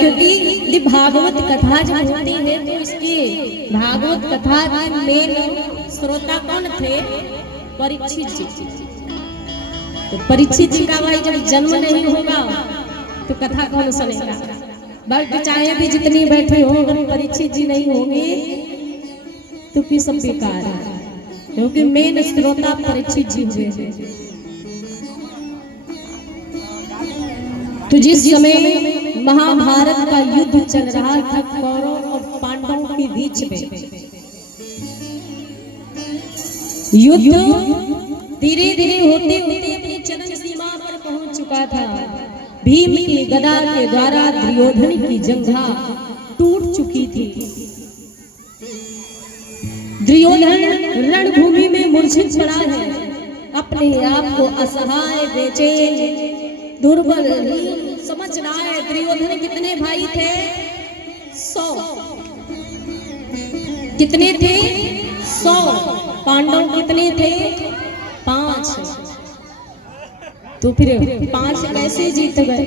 क्योंकि भागवत कथा जो होती है तो इसकी भागवत कथा के मेन श्रोता कौन थे? परीक्षित जी। तो परीक्षित जी का भाई जब जन्म नहीं होगा तो कथा कौन सुनेगा? बल्कि चाहे भी जितनी बैठे हो, अगर परीक्षित जी नहीं होंगे तो फिर सब बेकार है, क्योंकि मेन श्रोता परीक्षित जी हुए। तो जिस समय महाभारत का युद्ध चल रहा था कौरव और पांडवों के बीच में, युद्ध धीरे धीरे होते होते अपनी चरम सीमा पर पहुंच चुका था। भीम की गदा के द्वारा दुर्योधन की जंघा टूट चुकी थी। दुर्योधन रणभूमि में मूर्छित पड़ा है, अपने आप को असहाय, बेचैन, दुर्बल समझ रहा है। दुर्योधन कितने भाई थे? 100। कितने थे? 100। पांडव कितने थे? 5। तो फिर 5 कैसे जीत गए?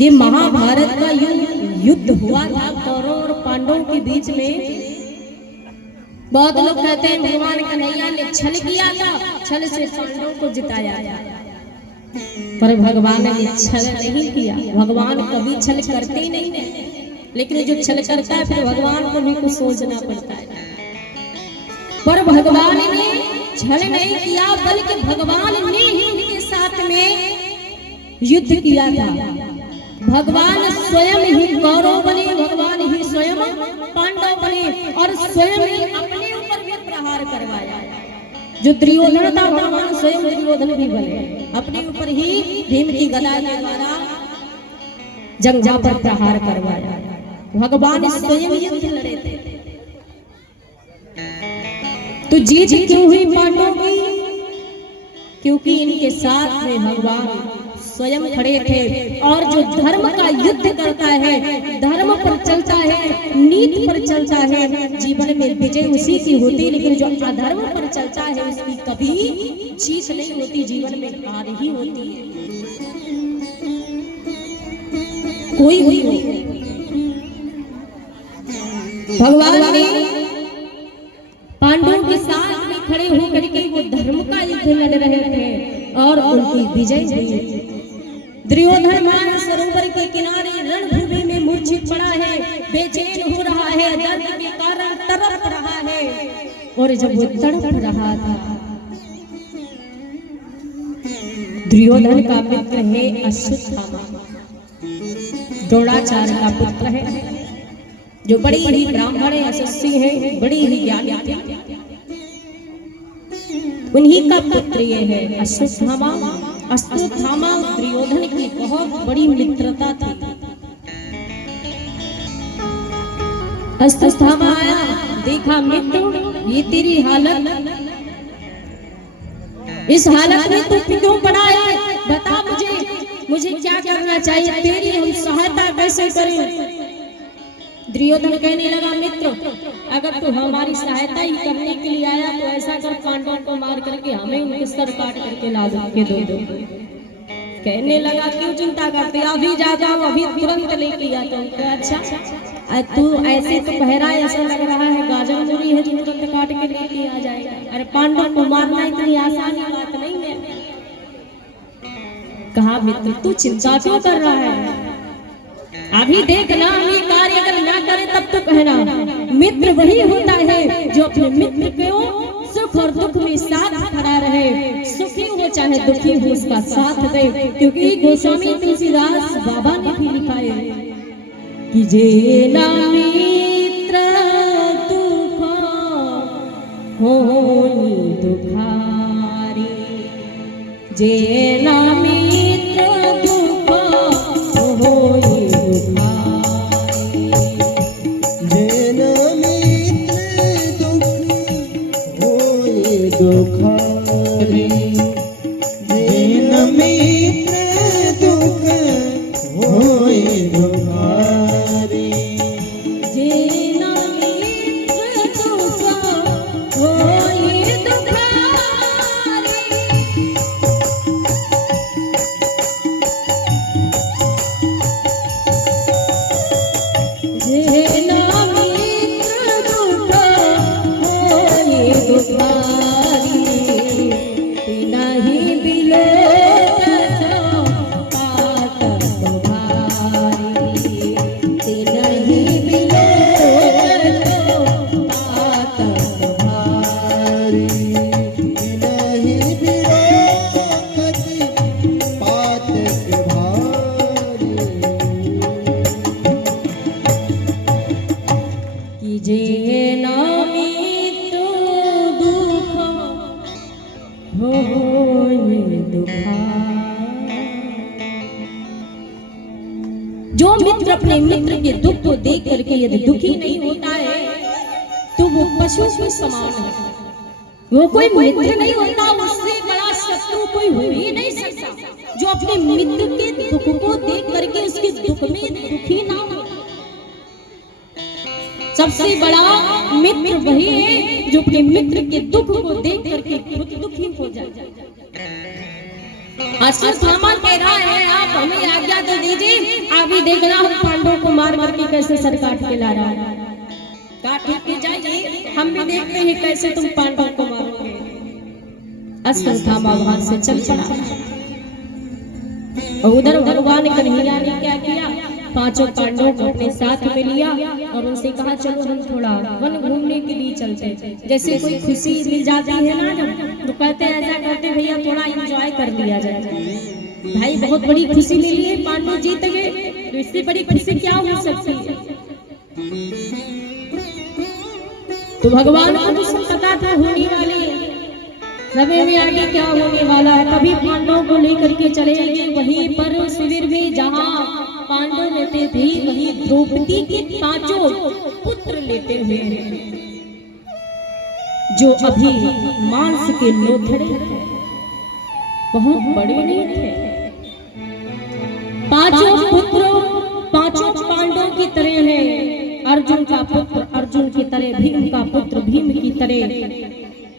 ये महाभारत का युद्ध हुआ था कौरव और पांडवों के बीच में। बहुत लोग कहते हैं भगवान कन्हैया ने छल किया था, छल से पांडवों को जिताया था, पर भगवान ने छल नहीं किया। भगवान कभी छल करते ही नहीं है, लेकिन जो छल करता है फिर भगवान को भी कुछ सोचना पड़ता है। पर भगवान ने छल नहीं किया, बल्कि भगवान ने ही उनके साथ में युद्ध किया था। भगवान स्वयं ही कौरव बने, भगवान ही स्वयं पांडव बने और स्वयं ही अपने ऊपर भी प्रहार करवाया। जो दुर्योधन था भगवान स्वयं दुर्योधन भी बने, अपने ऊपर ही भीम की गदा के द्वारा जंघा पर प्रहार करवाया। भगवान स्वयं युद्ध लड़े थे। तो जीत क्यों हुई पांडवों की? क्योंकि इनके साथ में भगवान स्वयं खड़े थे। और जो धर्म का युद्ध करता है, धर्म पर चलता है, नीति पर चलता है, जीवन में विजय उसी की होती। लेकिन जो अधर्म पर चलता है उसकी कभी जीत नहीं होती, जीवन में हार ही होती है। कोई भी हो, भगवान ने पांडवों के साथ में खड़े होकर के वो धर्म का युद्ध लड़ रहे थे और उनकी विजय हुई। दुर्योधन मान सरोवर के किनारे रणभूमि में मूर्छित पड़ा है, बेचैन हो रहा है, दर्द के कारण तड़प रहा है। और जब वो तड़प रहा था, दुर्योधन का मित्र है अश्वत्थामा, द्रोणाचार्य का पुत्र है, जो बड़ी ही ब्राह्मण है, यशस्वी है, बड़ी ही ज्ञानी है। उन्हीं का पुत्र ये है अश्वत्थामा। अश्वत्थामा दुर्योधन की बहुत बड़ी मित्रता थी। अश्वत्थामा आया, देखा मित्र ये तेरी हालत, इस हालत में तू क्यों पड़ा है? बता मुझे क्या करना चाहिए? तेरी हम सहायता कैसे करें? दुर्योधन कहने लगा, मित्र अगर तू हमारी सहायता ही करने के लिए आया तो ऐसा कर, पांडवों को मार करके हमें उनके सर काट करके ला के दो। कहने लगा, क्यों चिंता करते, अभी जा जाओ, अभी तुरंत लेके आता हूं। तो अच्छा तू ऐसे तो पहरा, ऐसा लग रहा है गाजर मूली है जो तुरंत काट के लेके आ जाएगा। अरे पांडव को मारना इतनी आसान बात नहीं है। कहा, मित्र तू चिंता क्यों कर रहा है? अभी देखना, ये कार्य अगर ना करे तब तो कहना। मित्र वही होता है जो अपने मित्र को सुख और दुख में साथ खड़ा रहे, सुखी हो चाहे दुखी हो उसका साथ दे। क्योंकि गोस्वामी तुलसीदास बाबा ने भी लिखा है कि जे ना मित्र दुख होई दुखारी, जे ना मित्र दुख होई दुखारी, दिन मित्र दुख होई दुखारी, दिन मित्र दुख होई दुखारी। जो मित्र अपने मित्र के दुख को देख करके यदि दुखी नहीं होता है तो वो पशु के समान है, वो कोई मित्र नहीं होता, उससे बड़ा शत्रु कोई हो ही नहीं सकता जो अपने मित्र के दुख को देख करके उसके दुख में दुखी ना हो। सबसे बड़ा मित्र वही है जो अपने मित्र के दुख को देख करके खुद दुखी हो जाए। अश्वत्थामा कह रहा है आप हमें आज्ञा तो दीजिए, अभी देखना हम पांडवों को मार करके कैसे सर काट के ला रहा है। ठीक है जाइए, हम भी देखते हैं कैसे तुम पांडवों को मारोगे। अश्वत्थामा वहां से चल पड़ा और उधर भगवान कन्हैया ने क्या किया, पांचों पांडवों को अपने साथ में लिया और उनसे कहा चलो हम थोड़ा वन घूमने के लिए चलते हैं। जैसे कोई खुशी मिल जाती है ना जब, तो कहते हैं ऐसा करते भैया थोड़ा एंजॉय कर लिया जाए। भाई बहुत बड़ी खुशी ले ली है, पांडव जीत गए, तो इससे बड़ी खुशी क्या हो सकती है। तो भगवान को तो सब पता था होने वाली समय में आगे क्या होने वाला है। तभी पांडवों को लेकर के चले गए वहीं पर शिविर में जहाँ पांडव रहते थे, वहीं द्रौपदी के पांचों पुत्र लेटे हुए हैं जो अभी मांस के लोथड़े थे, बहुत बड़े नहीं थे। पांचों पुत्र पांचों पांडवों की तरह है। अर्जुन का पुत्र अर्जुन की तरह, भीम का पुत्र भीम की तरह,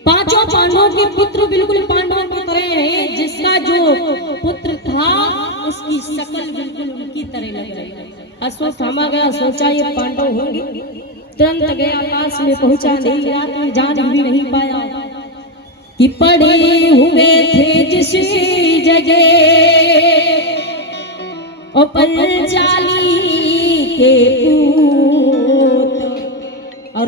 पांचों पांडवों के पुत्र बिल्कुल पांडवों की तरह है। जिसका जो पुत्र था उसकी शकल बिल्कुल उनकी तरह लग रही। अश्वत्थामा गया, सोचा ये पांडव होंगे, तुरंत गया आकाश में पहुंचा, नहीं रात में जान भी नहीं पाया कि पड़े हुए थे जिस जगह ओ पंचाली के